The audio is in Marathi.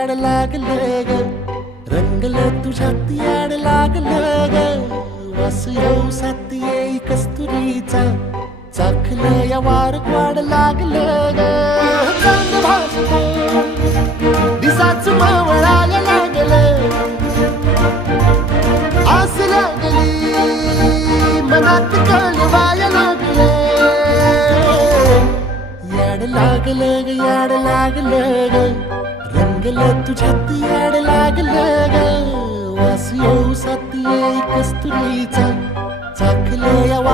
याड लागलं ग, रंगलं तुझ्यात याड लागलं ग. वास येऊ साथ येई कस्तुरीचा, चाखलं या वार वाड लागलं ग. चांद भासलं दिसाच मावळायला लागलं, आस लागली मनात कळवायला लागलं. याड लागलं ग, याड लागलं ग, रंगलं तुझ्यात याड लागलं ग. वास येऊ साथ येई कस्तुरीचा, चाखलं या